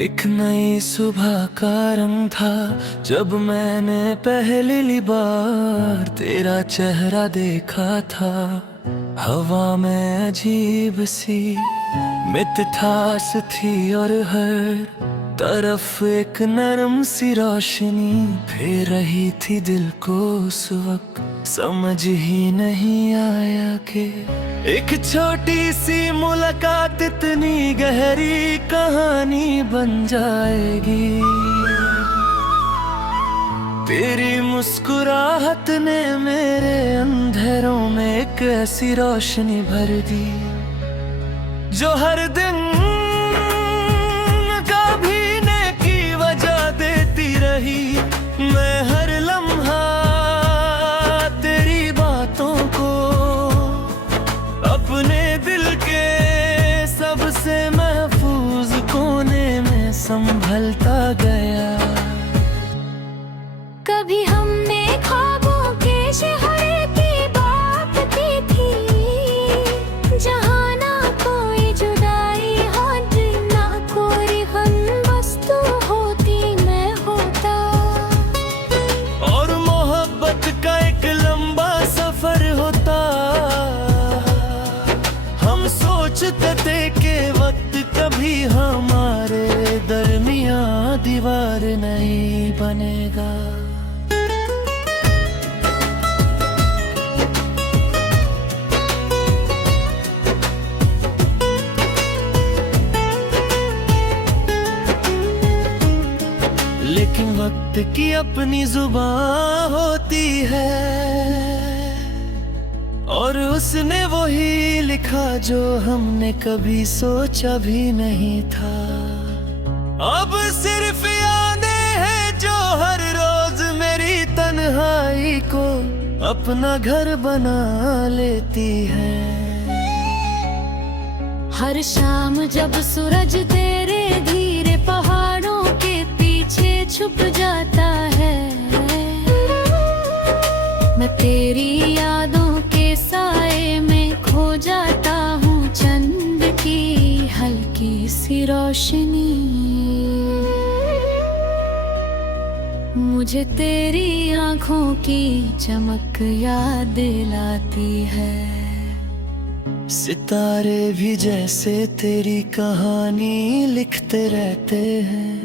एक नई सुबह का रंग था जब मैंने पहली बार तेरा चेहरा देखा था। हवा में अजीब सी मिठास थी और हर तरफ एक नरम सी रोशनी फेर रही थी दिल को उस वक्त। समझ ही नहीं आया कि एक छोटी सी मुलाकात इतनी गहरी कहानी बन जाएगी। तेरी मुस्कुराहट ने मेरे अंधेरों में एक ऐसी रोशनी भर दी जो हर दिन कभी की वजह देती रही। मैं हर लम्हा तेरी बातों को अपने दिल के सबसे महफूज कोने में संभलता गया। कभी हमने ख्वाबों के शहर की बात की थी, जहाँ ना कोई जुदाई होती ना कोई हमदस्त होती मैं होता। और मोहब्बत का एक लंबा सफर होता। हम सोचते थे कि वक्त कभी हमारे दरमियां दीवार नहीं बनेगा। लेकिन वक्त की अपनी जुबान होती है और उसने वही लिखा जो हमने कभी सोचा भी नहीं था। अब सिर्फ यादें हैं जो हर रोज मेरी तन्हाई को अपना घर बना लेती हैं। हर शाम जब सूरज तेरे धीरे पहाड़ों के पीछे छुप जाता है, मैं तेरी यादों के साए में खो जाता हूँ। चंद की हल्की सी रोशनी मुझे तेरी आँखों की चमक याद दिलाती है। सितारे भी जैसे तेरी कहानी लिखते रहते हैं।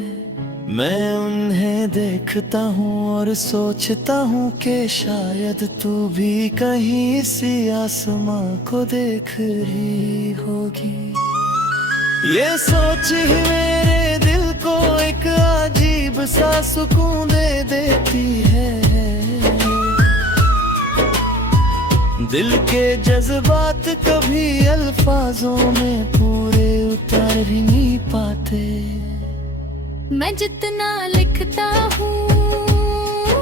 मैं उन्हें देखता हूँ और सोचता हूँ कि शायद तू भी कहीं सी आसमां को देख रही होगी। ये सोच ही मेरे दिल को एक अजीब सा सुकून दे देती है। दिल के जज्बात कभी अल्फाजों में पूरे उतर भी नहीं पाते। मैं जितना लिखता हूँ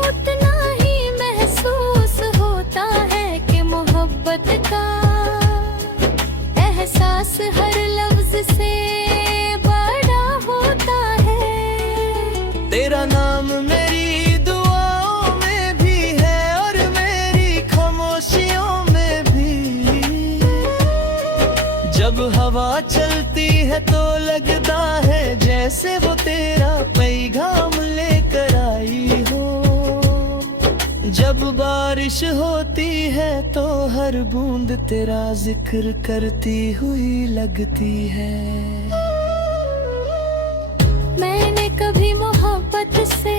उतना ही महसूस होता है कि मोहब्बत का एहसास हर लफ्ज से बड़ा होता है। तेरा नाम मेरी दुआओं में भी है और मेरी खामोशियों में भी। जब हवा चलती है तो लगता है जैसे वो तेरा पैगाम लेकर आई हो। जब बारिश होती है तो हर बूंद तेरा जिक्र करती हुई लगती है। मैंने कभी मोहब्बत से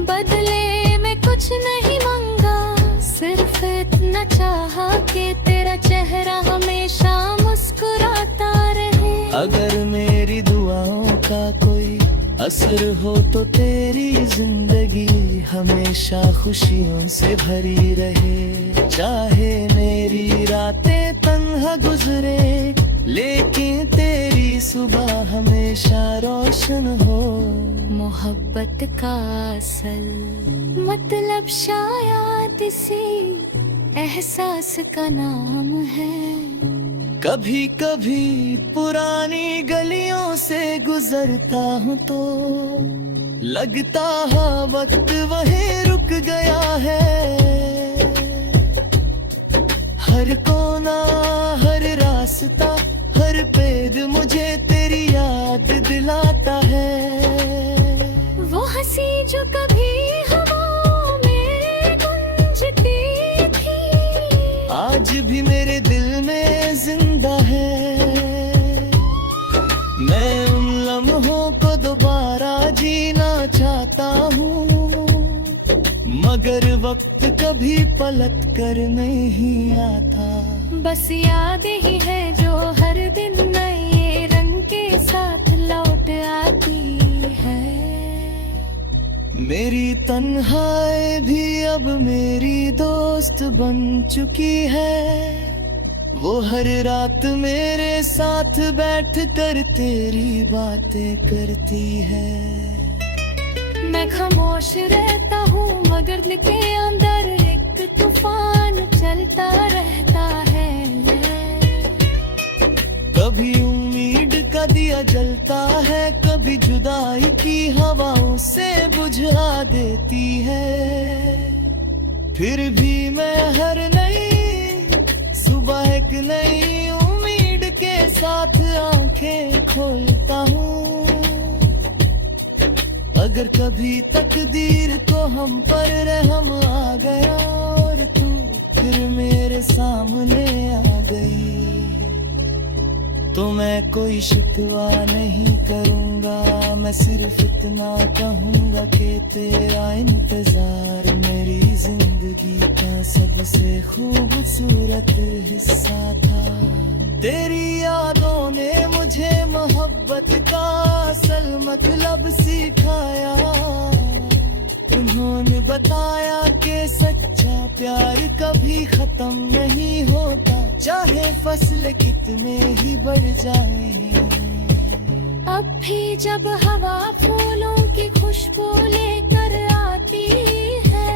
बदले में कुछ नहीं मांगा, सिर्फ इतना चाहा कि तेरा चेहरा हमेशा मुस्कुराता रहे। अगर मेरी दुआओं का कोई असर हो तो तेरी जिंदगी हमेशा खुशियों से भरी रहे। चाहे मेरी रातें तन्हा गुजरे लेकिन तेरी सुबह हमेशा रोशन हो। मोहब्बत का असल मतलब शायद इसी एहसास का नाम है। कभी कभी पुरानी गलियों से गुजरता हूँ तो लगता है वक्त वहीं रुक गया है। हर कोना हर रास्ता हर पेड़ मुझे तेरे तेरी याद दिलाता है। वो हंसी जो कभी हवाओं में गूंजती थी, आज भी मेरे दिल में जिंदा है। मैं उन लम्हों को दोबारा जीना चाहता हूँ, मगर वक्त कभी पलट कर नहीं आता। बस याद ही है जो हर दिन नए रंग के साथ लौट आती है। मेरी तन्हाई भी अब मेरी दोस्त बन चुकी है। वो हर रात मेरे साथ बैठ कर तेरी बातें करती है। मैं खामोश रहता हूँ मगर दिल के अंदर एक तूफान चलता रहता है। कभी उम्मीद का दिया जलता है, कभी जुदाई की हवाओं से बुझा देती है। फिर भी मैं हर नई सुबह एक नई उम्मीद के साथ आंखें खोलता हूँ। अगर कभी तकदीर को हम पर रहम आ गया और तू फिर मेरे सामने आ गई, तो मैं कोई शिकवा नहीं करूँगा। मैं सिर्फ इतना कहूँगा कि तेरा इंतजार मेरी जिंदगी का सबसे खूबसूरत हिस्सा था। तेरी यादों ने मुझे मोहब्बत का असल मतलब सिखाया। उन्होंने बताया कि सच्चा प्यार कभी खत्म नहीं होता, चाहे फसल कितने ही बढ़ जाए। अब भी जब हवा फूलों की खुशबू लेकर आती है,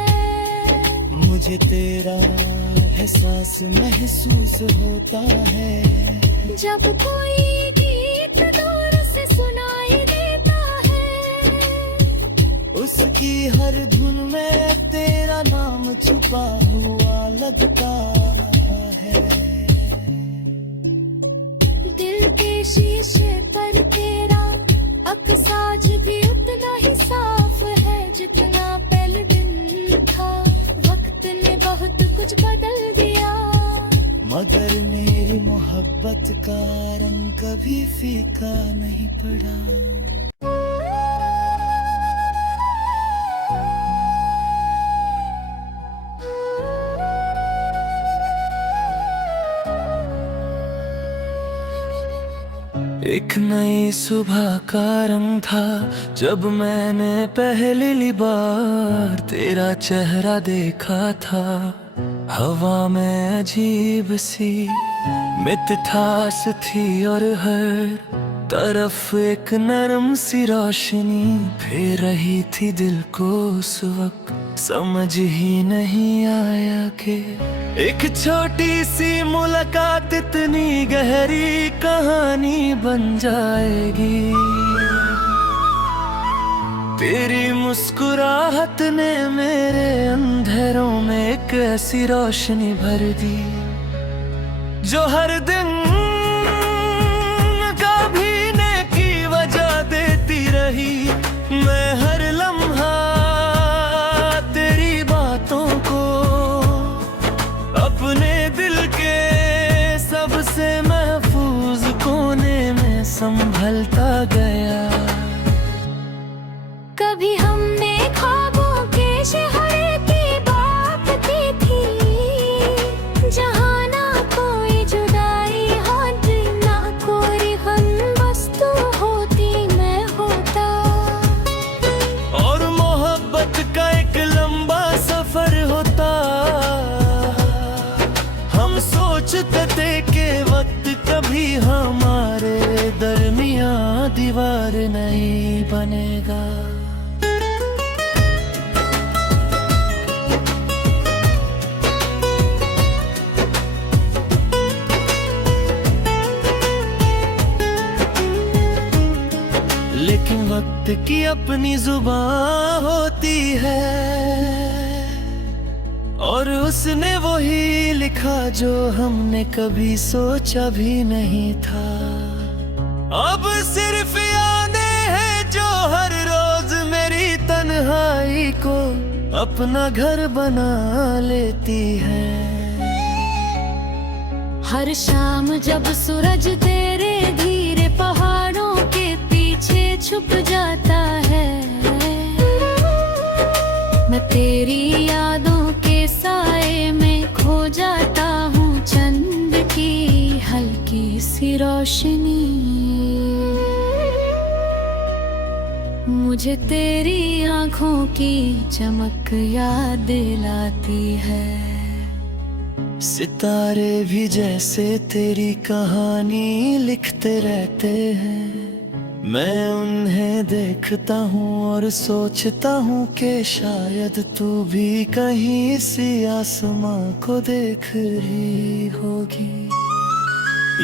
मुझे तेरा एहसास महसूस होता है। जब कोई गीत दूर से सुनाई देता है, उसकी हर धुन में तेरा नाम छुपा हुआ लगता है। दिल के शीशे पर तेरा अक्साज भी उतना ही साफ है जितना पहले दिन था। वक्त ने बहुत कुछ बदल दिया, मगर मेरी मोहब्बत का रंग कभी फीका नहीं पड़ा। एक नई सुबह का रंग था जब मैंने पहली बार तेरा चेहरा देखा था। हवा में अजीब सी मिठास थी और हर तरफ एक नरम सी रोशनी फेर रही थी दिल को उस वक्त। समझ ही नहीं आया कि एक छोटी सी मुलाकात इतनी गहरी कहानी बन जाएगी। तेरी मुस्कुराहट ने मेरे अंधेरों में एक ऐसी रोशनी भर दी जो हर दिन कभी की वजह देती रही। मैं हर लम्हा तेरी बातों को अपने दिल के सबसे महफूज कोने में संभलता गया। कभी हमने ख्वाबों के शहर की बात की थी, जहाँ ना कोई जुदाई होती ना कोई हमबस्तू होती मैं होता। और मोहब्बत का एक लंबा सफर होता। हम सोचते थे कि वक्त कभी हमारे दरमियां दीवार नहीं बनेगा। लेकिन वक्त की अपनी जुबान होती है और उसने वही लिखा जो हमने कभी सोचा भी नहीं था। अब तन्हाई को अपना घर बना लेती है। हर शाम जब सूरज तेरे धीरे पहाड़ों के पीछे छुप जाता है, मैं तेरी यादों के साए में खो जाता हूँ। चंद की हल्की सी रोशनी मुझे तेरी आंखों की चमक याद दिलाती है। सितारे भी जैसे तेरी कहानी लिखते रहते हैं। मैं उन्हें देखता हूँ और सोचता हूँ कि शायद तू भी कहीं सी आसमां को देख रही होगी।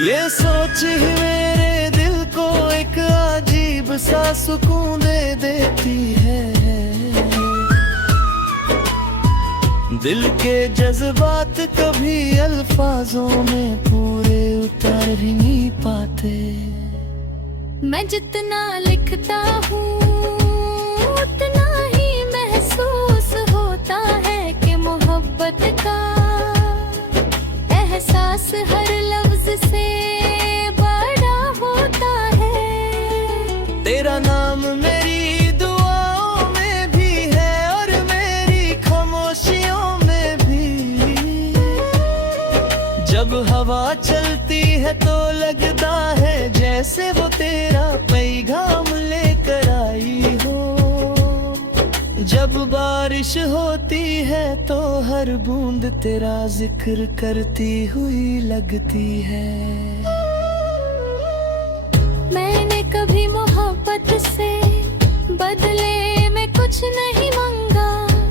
ये सोच ही मेरे दिल को एक अजीब सा सुकून दे देती है। दिल के जज्बात कभी अल्फाजों में पूरे उतर ही नहीं पाते। मैं जितना लिखता हूँ उतना ही महसूस होता है कि मोहब्बत का एहसास हर लफ्ज से बड़ा होता है। तेरा नाम मेरी दुआओं में भी है और मेरी खामोशियों में भी। जब हवा चलती है तो लगता है जैसे वो तेरा पैगाम लेकर आई हो। जब बारिश होती है तो हर बूंद तेरा जिक्र करती हुई लगती है। मैंने कभी मोहब्बत से बदले में कुछ नहीं मांगा,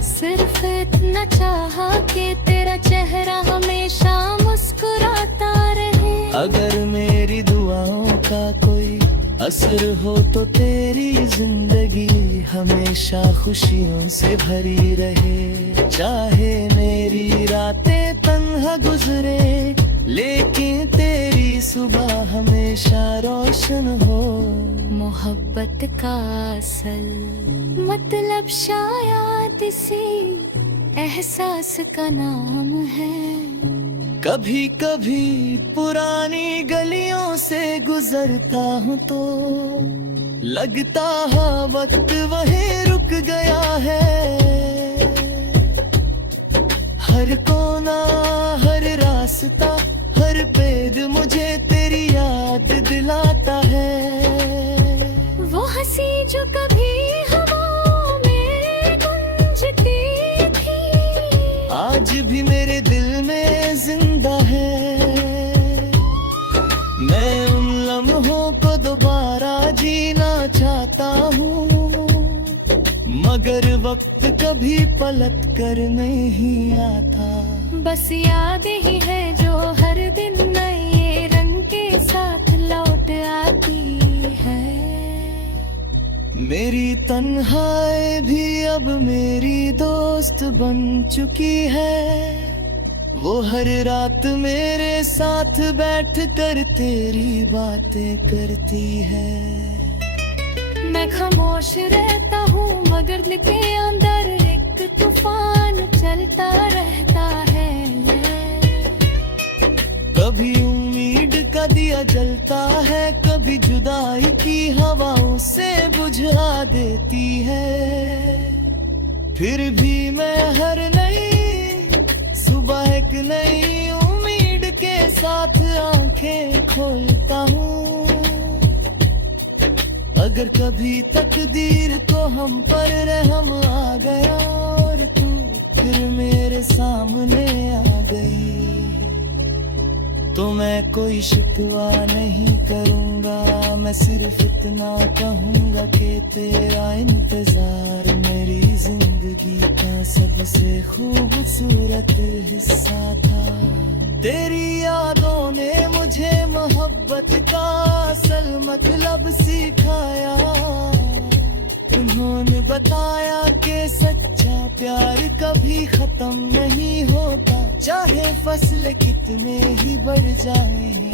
सिर्फ इतना चाहा कि तेरा चेहरा हमेशा मुस्कुराता रहे। अगर मेरी दुआओं का कोई असर हो तो तेरी जिंदगी हमेशा खुशियों से भरी रहे। चाहे मेरी रातें तन्हा गुजरे लेकिन तेरी सुबह हमेशा रोशन हो। मोहब्बत का असल मतलब शायद इसी एहसास का नाम है। कभी कभी पुरानी गलियों से गुजरता हूँ तो लगता है वक्त वहीं रुक गया है। हर कोना हर रास्ता हर पेड़ मुझे तेरी याद दिलाता है। वो हंसी जो कभी हवाओं में गूंजती थी आज भी मेरे दिल में जिंदा है। मैं उन लम्हों को दोबारा जीना चाहता हूँ, मगर वक्त कभी पलट कर नहीं आता। बस याद ही है जो हर दिन नए रंग के साथ लौट आती है। मेरी तन्हाई भी अब मेरी दोस्त बन चुकी है। वो हर रात मेरे साथ बैठ कर तेरी बातें करती है। मैं खामोश रहता हूँ मगर दिल के अंदर एक तूफान चलता रहता है। कभी उम्मीद का दिया जलता है, कभी जुदाई की हवा उसे बुझा देती है। फिर भी मैं हर नई सुबह एक नई उम्मीद के साथ आंखें खोलता हूँ। अगर कभी तकदीर को हम पर रहम आ गया और तू फिर मेरे सामने आ गई तो मैं कोई शिकवा नहीं करूँगा। मैं सिर्फ इतना कहूँगा कि तेरा इंतजार मेरी जिंदगी का सबसे खूबसूरत हिस्सा था। तेरी यादों ने मुझे मोहब्बत का असल मतलब सिखाया। उन्होंने बताया कि सच्चा प्यार कभी खत्म नहीं होता, चाहे फसलें कितने ही बढ़ जाएं।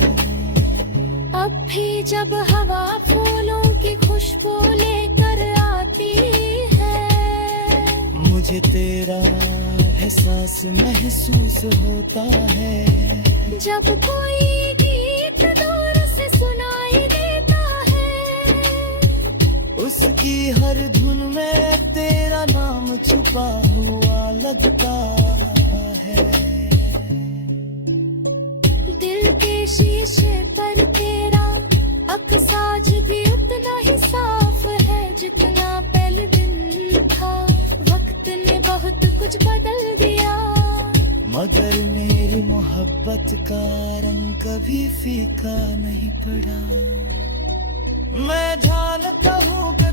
अब भी जब हवा फूलों की खुशबू लेकर आती है मुझे तेरा एहसास महसूस होता है। जब कोई गीत दूर से सुनाई देता है, उसकी हर धुन में तेरा नाम छुपा हुआ लगता है। दिल के शीशे पर तेरा अक्साज भी उतना ही साफ है जितना पहले दिन था। वक्त ने बहुत कुछ बदल दिया, मगर मेरी मोहब्बत का रंग कभी फीका नहीं पड़ा। मैं जानता हूँ कि